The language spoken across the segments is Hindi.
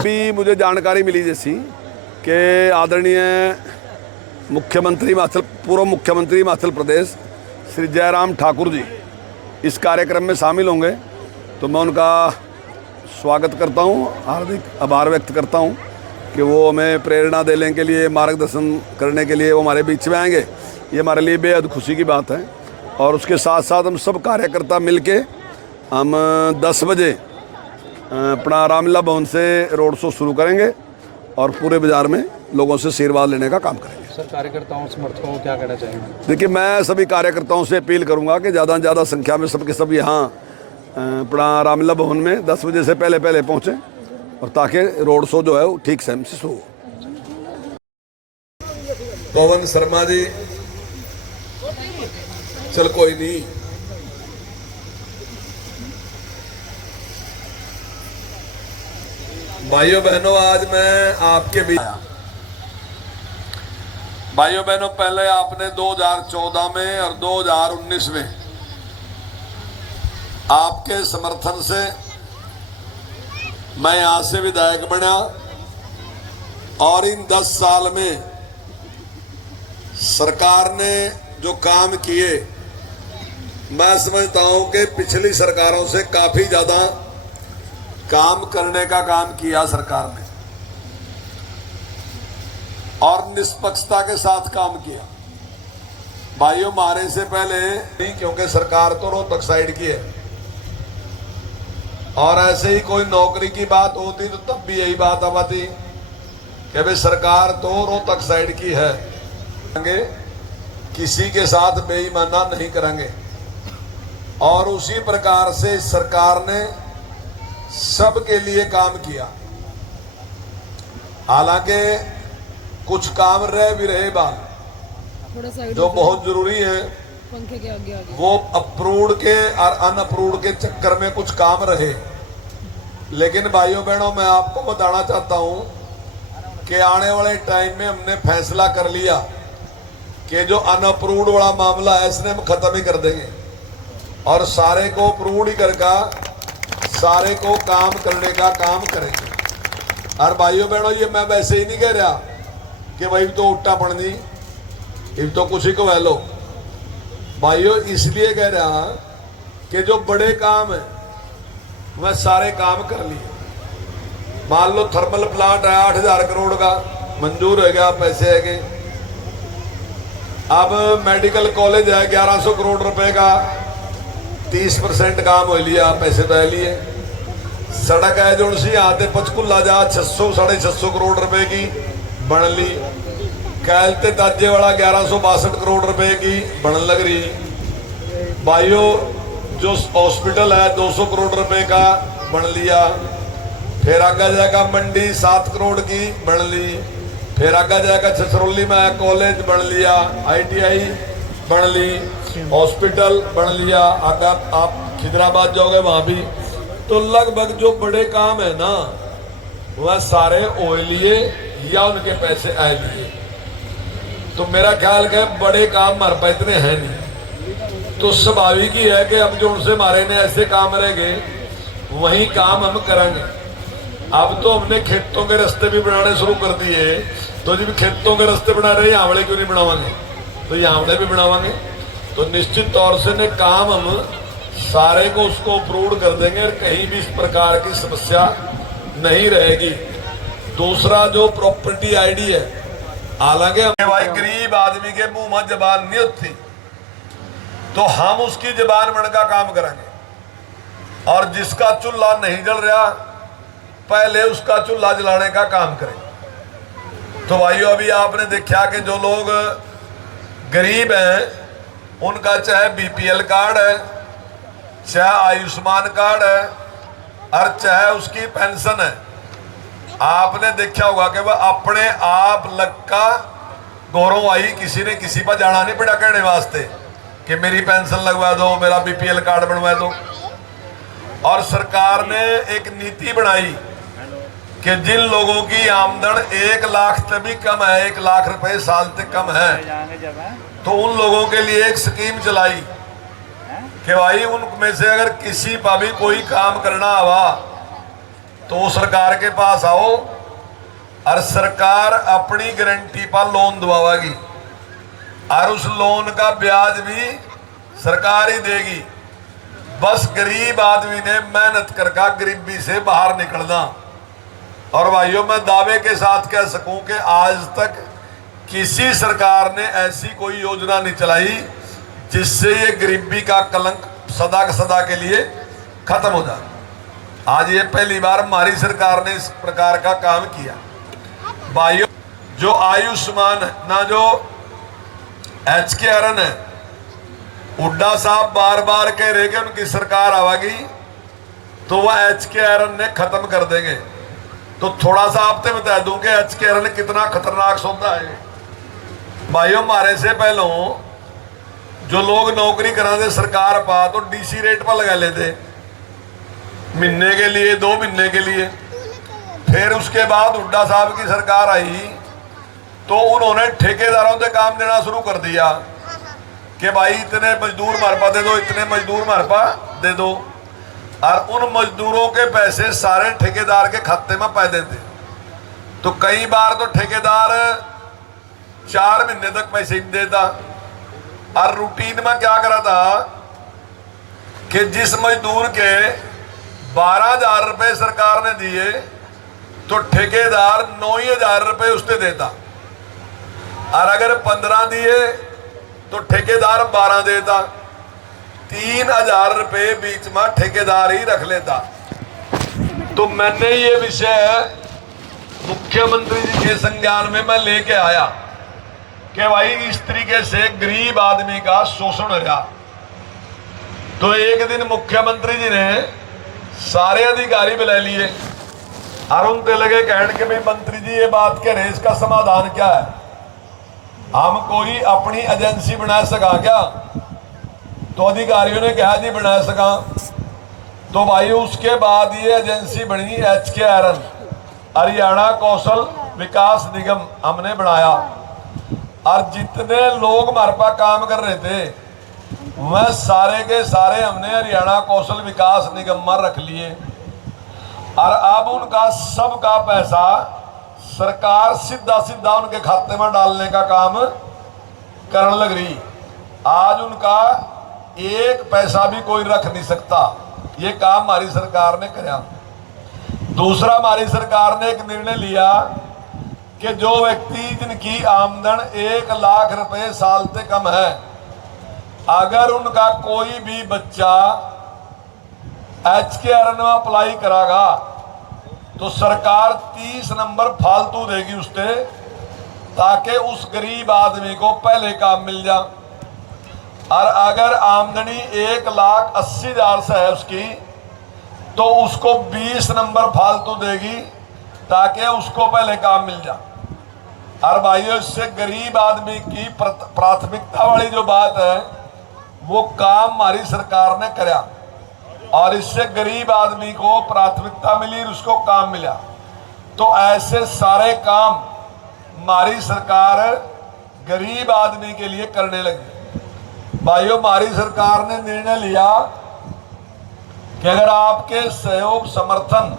अभी मुझे जानकारी मिली जैसी कि आदरणीय पूर्व मुख्यमंत्री हिमाचल प्रदेश श्री जयराम ठाकुर जी इस कार्यक्रम में शामिल होंगे, तो मैं उनका स्वागत करता हूं, हार्दिक आभार व्यक्त करता हूं कि वो हमें प्रेरणा देने के लिए, मार्गदर्शन करने के लिए वो हमारे बीच में आएंगे। ये हमारे लिए बेहद खुशी की बात है। और उसके साथ साथ हम सब कार्यकर्ता मिलके हम 10 बजे अपना रामलीला भवन से रोड शो शुरू करेंगे और पूरे बाजार में लोगों से आशीर्वाद लेने का काम करेंगे। सर, कार्यकर्ताओं समर्थकों को क्या कहना चाहेंगे? देखिए, मैं सभी कार्यकर्ताओं से अपील करूंगा कि ज़्यादा से ज़्यादा संख्या में सबके सब यहाँ अपना रामलीला भवन में 10 बजे से पहले पहुँचें और ताकि रोड शो जो है वो ठीक समय से शुरू हो। पवन शर्मा जी, चल कोई नहीं। भाइयों बहनों, आज मैं आपके बीच आया। भाइयों बहनों, पहले आपने 2014 में और 2019 में आपके समर्थन से मैं यहां से विधायक बना और इन 10 साल में सरकार ने जो काम किए, मैं समझता हूं कि पिछली सरकारों से काफी ज्यादा काम करने का काम किया सरकार ने और निष्पक्षता के साथ काम किया। भाइयों, मारे से पहले नहीं, क्योंकि सरकार तो रोहतक साइड की है और ऐसे ही कोई नौकरी की बात होती तो तब भी यही बात आती कि भाई सरकार तो रोहतक साइड की है, किसी के साथ बेईमाना नहीं करेंगे। और उसी प्रकार से सरकार ने सबके लिए काम किया। हालांकि कुछ काम रह भी रहे बात जो बहुत जरूरी है, पंखे के आगे वो अप्रूव्ड के और अनअप्रूव्ड के चक्कर में कुछ काम रहे। लेकिन भाइयों बहनों, मैं आपको बताना चाहता हूं कि आने वाले टाइम में हमने फैसला कर लिया कि जो अनअप्रूव्ड वाला मामला है इसने हम खत्म ही कर देंगे और सारे को अप्रूव्ड ही करके सारे को काम करने का काम करेंगे। और भाइयों बहनों, ये मैं वैसे ही नहीं कह रहा कि भाई तो उट्टा पड़नी, ये तो कुछ ही को वह लो। भाइयों, इसलिए कह रहा कि जो बड़े काम है वह सारे काम कर लिए। मान लो थर्मल प्लांट है 8,000 करोड़ का, मंजूर हो गया, पैसे है गए। अब मेडिकल कॉलेज है 1100 करोड़ रुपए का, 30% काम हो लिया, पैसे तो लिए। सड़क है जो आते पंचकुला जा 600-650 करोड़ रुपए की बन ली। कैलते ताजे वाला 1162 करोड़ रुपए की बन लग रही। भाइयों, जो हॉस्पिटल है 200 करोड़ रुपए का बन लिया। फिर आगे जाएगा मंडी 7 करोड़ की बन ली। फिर आगे जाएगा छछरौली में कॉलेज बन लिया, ITI बन ली, हॉस्पिटल बन लिया। आगे आप खिदराबाद जाओगे वहां भी। तो लगभग जो बड़े काम है ना वह सारे ओ लिए या उनके पैसे आए लिए। तो मेरा ख्याल है बड़े काम हमारे पास इतने हैं नहीं, तो स्वाभाविक ही है कि अब जो उनसे हमारे ने ऐसे काम रह गए वही काम हम करेंगे। अब तो हमने खेतों के रास्ते भी बनाने शुरू कर दिए, तो जब खेतों के रास्ते बना रहे यहाँ वाले क्यों नहीं बनावांगे, तो यहाँ वाले भी बनावांगे। तो निश्चित तौर से ने काम हम सारे को उसको अप्रूव कर देंगे और कहीं भी इस प्रकार की समस्या नहीं रहेगी। दूसरा जो प्रॉपर्टी आईडी है, हालांकि भाई गरीब आदमी के मुंह में जबान नहीं होती, तो हम उसकी जबान बन का काम करेंगे और जिसका चूल्हा नहीं जल रहा पहले उसका चूल्हा जलाने का काम करेंगे। तो भाइयों, अभी आपने देखा कि जो लोग गरीब हैं उनका चाहे BPL कार्ड है, चाहे आयुष्मान कार्ड है और चाहे उसकी पेंशन है, आपने देखा होगा कि वह अपने आप लग का गौरव आई, किसी ने किसी पर जाना नहीं पड़ा कहने वास्ते कि मेरी पेंशन लगवा दो, मेरा BPL कार्ड बनवा दो। और सरकार ने एक नीति बनाई कि जिन लोगों की आमदन 1 लाख से भी कम है, 1 लाख रुपए साल से कम है, तो उन लोगों के लिए एक स्कीम चलाई कि भाई उनमें से अगर किसी पर भी कोई काम करना हुआ तो सरकार के पास आओ और सरकार अपनी गारंटी पर लोन दवाएगी और उस लोन का ब्याज भी सरकार ही देगी। बस गरीब आदमी ने मेहनत करके गरीबी से बाहर निकलना। और भाइयों, मैं दावे के साथ कह सकूं कि आज तक किसी सरकार ने ऐसी कोई योजना नहीं चलाई जिससे ये गरीबी का कलंक सदा के लिए खत्म हो जाए। आज ये पहली बार हमारी सरकार ने इस प्रकार का काम किया। भाइयों, जो आयुष्मान है ना, जो HKRN है, हुड्डा साहब बार बार कह रहे कि उनकी सरकार आवेगी तो वह HKRN ने खत्म कर देंगे। तो थोड़ा सा आपसे बता दूं कि HKRN कितना खतरनाक सौदा है। भाइयों, हमारे से पहले जो लोग नौकरी कराते सरकार पा तो DC रेट पर लगा लेते महीने के लिए, 2 महीने के लिए। फिर उसके बाद हुड्डा साहब की सरकार आई तो उन्होंने ठेकेदारों से काम देना शुरू कर दिया कि भाई इतने मजदूर मारपा दे दो, इतने मजदूर मारपा दे दो, और उन मजदूरों के पैसे सारे ठेकेदार के खाते में पा देते। तो कई बार तो ठेकेदार 4 महीने तक पैसे नहीं देता। और रूटीन में क्या करा था कि जिस मजदूर के 12,000 रुपए सरकार ने दिए तो ठेकेदार 9,000 रुपए उससे देता, और अगर 15 दिए तो ठेकेदार 12 देता। 3,000 रुपए बीच में ठेकेदार ही रख लेता। तो मैंने ये विषय मुख्यमंत्री जी के संज्ञान में मैं लेके आया कि भाई इस तरीके से गरीब आदमी का शोषण हो रहा। तो एक दिन मुख्यमंत्री जी ने सारे अधिकारी बुला लिए और उनसे लगे कहने के भाई मंत्री जी ये बात कह रहे, इसका समाधान क्या है? हम कोई अपनी एजेंसी बना सका क्या? तो अधिकारियों ने कहा जी बना सका। तो भाई उसके बाद ये एजेंसी बनी HKRN, हरियाणा कौशल विकास निगम हमने बनाया। और जितने लोग हमारे पास काम कर रहे थे वह सारे के सारे हमने हरियाणा कौशल विकास निगम में रख लिए। और अब उनका सबका पैसा सरकार सीधा उनके खाते में डालने का काम करने लग रही। आज उनका एक पैसा भी कोई रख नहीं सकता। ये काम हमारी सरकार ने किया। दूसरा, हमारी सरकार ने एक निर्णय लिया कि जो व्यक्ति जिनकी आमदन 1 लाख रुपए साल से कम है, अगर उनका कोई भी बच्चा HKRN में अप्लाई करागा तो सरकार 30 नंबर फालतू देगी उससे, ताकि उस गरीब आदमी को पहले काम मिल जा। और अगर आमदनी 1,80,000 से है उसकी तो उसको 20 नंबर फालतू देगी ताकि उसको पहले काम मिल जा। और भाइयों, इससे गरीब आदमी की प्राथमिकता वाली जो बात है वो काम हमारी सरकार ने कराया, और इससे गरीब आदमी को प्राथमिकता मिली, उसको काम मिला। तो ऐसे सारे काम हमारी सरकार गरीब आदमी के लिए करने लगी। भाइयों, हमारी सरकार ने निर्णय लिया कि अगर आपके सहयोग समर्थन,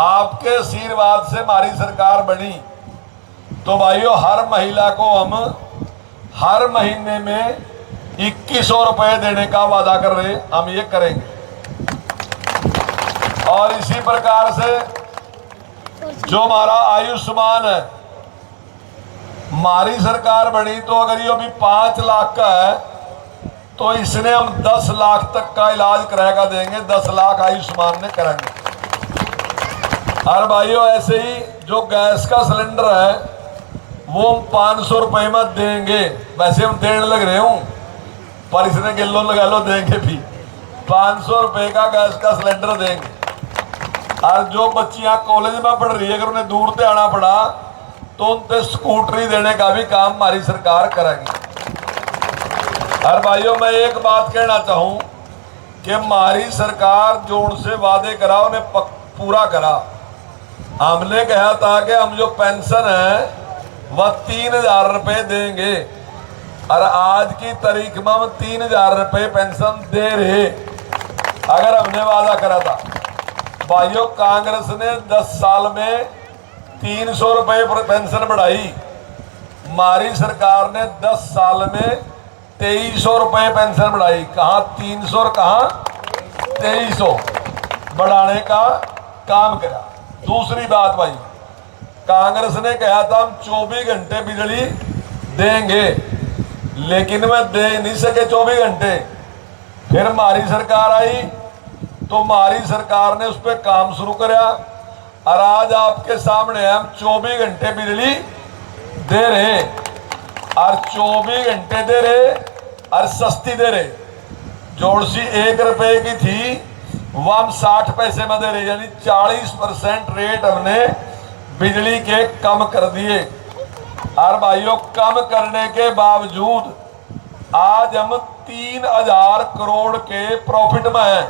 आपके आशीर्वाद से हमारी सरकार बनी तो भाइयों हर महिला को हम हर महीने में 2100 रुपए देने का वादा कर रहे, हम ये करेंगे। और इसी प्रकार से जो हमारा आयुष्मान है, हमारी सरकार बनी तो अगर ये अभी 5 लाख का है तो इसने हम 10 लाख तक का इलाज कराएगा देंगे। 10 लाख आयुष्मान ने करेंगे। और भाइयों, ऐसे ही जो गैस का सिलेंडर है वो हम 500 रुपए में देंगे। वैसे हम देने लग रहे हूं, पर इसने गिल्लो लगा लो देंगे भी। 500 रुपए का गैस का सिलेंडर देंगे। और जो बच्चियां कॉलेज में पढ़ रही है, अगर उन्हें दूर से आना पड़ा तो उनसे स्कूटरी देने का भी काम हमारी सरकार करेगी। और भाइयों, मैं एक बात कहना चाहूं कि हमारी सरकार जो उनसे वादे करा उन्हें पूरा करा। हमने कहा था कि हम जो पेंशन है वह 3,000 रुपए देंगे, और आज की तारीख में हम 3,000 रुपए पेंशन दे रहे। अगर हमने वादा करा था भाइयों कांग्रेस ने 10 साल में 300 रुपए पर पेंशन बढ़ाई, हमारी सरकार ने 10 साल में 2300 रुपए पेंशन बढ़ाई। कहाँ 300 और कहाँ 2300 बढ़ाने का काम करा। दूसरी बात भाई, कांग्रेस ने कहा था हम 24 घंटे बिजली देंगे, लेकिन वह दे नहीं सके 24 घंटे। फिर हमारी सरकार आई तो हमारी सरकार ने उस पर काम शुरू करा और आज आपके सामने हम 24 घंटे बिजली दे रहे और 24 घंटे दे रहे और सस्ती दे रहे। जोड़सी 1 रुपए की थी वो हम 60 पैसे में दे रहे, यानी 40% रेट हमने बिजली के कम कर दिए। और भाइयों कम करने के बावजूद आज हम 3000 करोड़ के प्रॉफिट में हैं,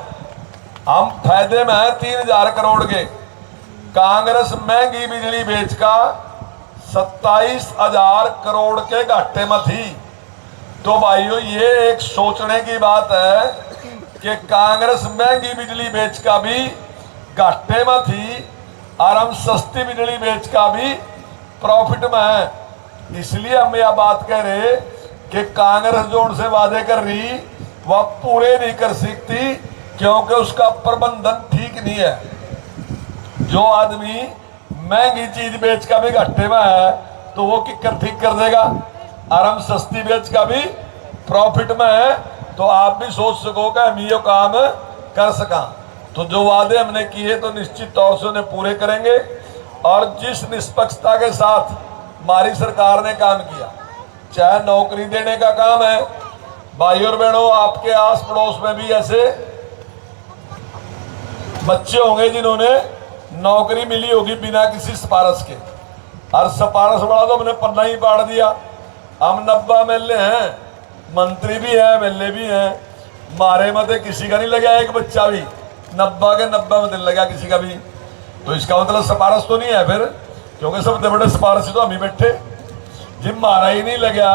हम फायदे में हैं 3000 करोड़ के। कांग्रेस महंगी बिजली बेचकर 27,000 करोड़ के घाटे में थी। तो भाइयों ये एक सोचने की बात है कि कांग्रेस महंगी बिजली बेचकर भी घाटे में थी और हम सस्ती बिजली बेचकर भी प्रॉफिट में है। इसलिए हम यह बात कह रहे कि कांग्रेस जो उनसे वादे कर रही वह पूरे नहीं कर सकती, क्योंकि उसका प्रबंधन ठीक नहीं है। जो आदमी महंगी चीज बेच का भी घाटे में है तो वो किकर ठीक कर देगा, और हम सस्ती बेच का भी प्रॉफिट में है। तो आप भी सोच सको कि हम ये काम कर सका। तो जो वादे हमने किए तो निश्चित तौर से उन्हें पूरे करेंगे। और जिस निष्पक्षता के साथ हमारी सरकार ने काम किया, चाहे नौकरी देने का काम है, भाई और बहनों आपके आस पड़ोस में भी ऐसे बच्चे होंगे जिन्होंने नौकरी मिली होगी बिना किसी सिफारिश के, और सिफारिश वाला तो हमने पन्ना ही पाड़ दिया। हम 90 एमएलए हैं, मंत्री भी हैं, एमएलए भी हैं, हमारे मत किसी का नहीं लगा एक बच्चा भी, 90 के 90 में दिन लगा किसी का भी। तो इसका मतलब सिफारिश तो नहीं है फिर, क्योंकि सबसे बड़े सिफारिश तो हम ही बैठे। जिम मारा ही नहीं लगा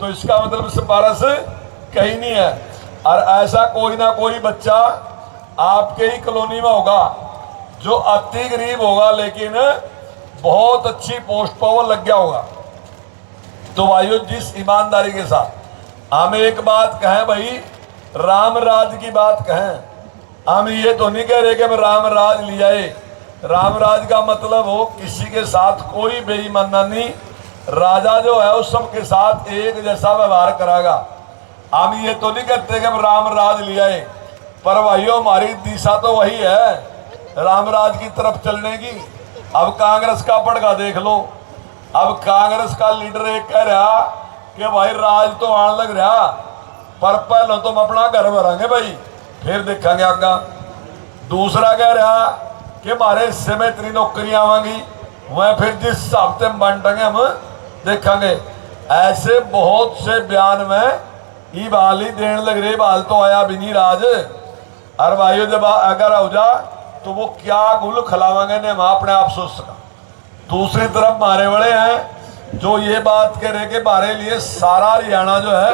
तो इसका मतलब सिफारिश कहीं नहीं है। और ऐसा कोई ना कोई बच्चा आपके ही कॉलोनी में होगा जो अति गरीब होगा लेकिन बहुत अच्छी पोस्ट पर वो लग गया होगा। तो भाइयों जिस ईमानदारी के साथ हम एक बात कहें भाई, राम राज की बात कहें, हम ये तो नहीं कह रहे कि हम राम राज ले आए। राम राज का मतलब हो किसी के साथ कोई बेईमानी नहीं, राजा जो है उस सबके साथ एक जैसा व्यवहार कराएगा। हम ये तो नहीं कहते कि हम राम राज ले आए, पर भाइयों हमारी दिशा तो वही है राम राज की तरफ चलने की। अब कांग्रेस का पड़गा देख लो, अब कांग्रेस का लीडर एक कह रहा कि भाई राज तो आने लग रहा, पर पहले तो हम अपना घर भरांगे भाई, फिर देखेंगे आगा। दूसरा कह रहा कि हमारे हिस्से में इतनी नौकरियां आवेंगी, वह फिर जिस हिसाब से हम बांटेंगे हम देखेंगे। ऐसे बहुत से बयान में ही बाली देने लग रहे, बाल तो आया भी नहीं राज। और भाइयों जब अगर हो जा तो वो क्या गुल खिलावेंगे ने हम अपने आप सोच सका। दूसरी तरफ हमारे बड़े हैं जो ये बात कह रहे कि हमारे लिए सारा हरियाणा जो है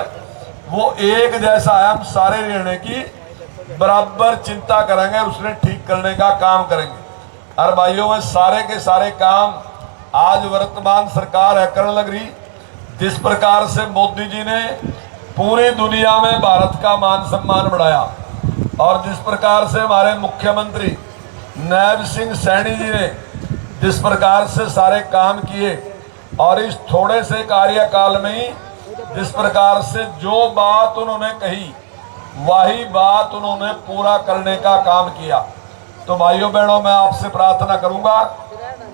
वो एक जैसा है, हम सारे हरियाणा की बराबर चिंता करेंगे, उसने ठीक करने का काम करेंगे। और भाइयों में सारे के सारे काम आज वर्तमान सरकार है करने लग रही। जिस प्रकार से मोदी जी ने पूरी दुनिया में भारत का मान सम्मान बढ़ाया, और जिस प्रकार से हमारे मुख्यमंत्री नायब सिंह सैनी जी ने जिस प्रकार से सारे काम किए, और इस थोड़े से कार्यकाल में ही जिस प्रकार से जो बात उन्होंने कही वही बात उन्होंने पूरा करने का काम किया। तो भाइयों बहनों मैं आपसे प्रार्थना करूंगा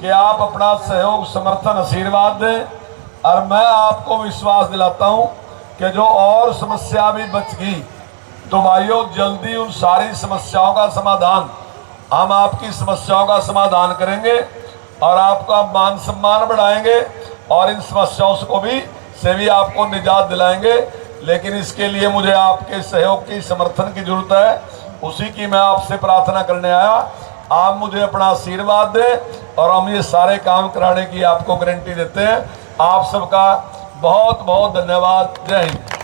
कि आप अपना सहयोग समर्थन आशीर्वाद दें, और मैं आपको विश्वास दिलाता हूं कि जो और समस्या भी बच गई तो भाइयों जल्दी उन सारी समस्याओं का समाधान, हम आपकी समस्याओं का समाधान करेंगे और आपका मान सम्मान बढ़ाएंगे, और इन समस्याओं को भी से भी आपको निजात दिलाएंगे। लेकिन इसके लिए मुझे आपके सहयोग की समर्थन की जरूरत है, उसी की मैं आपसे प्रार्थना करने आया। आप मुझे अपना आशीर्वाद दें और हम ये सारे काम कराने की आपको गारंटी देते हैं। आप सबका बहुत बहुत धन्यवाद। जय हिंद।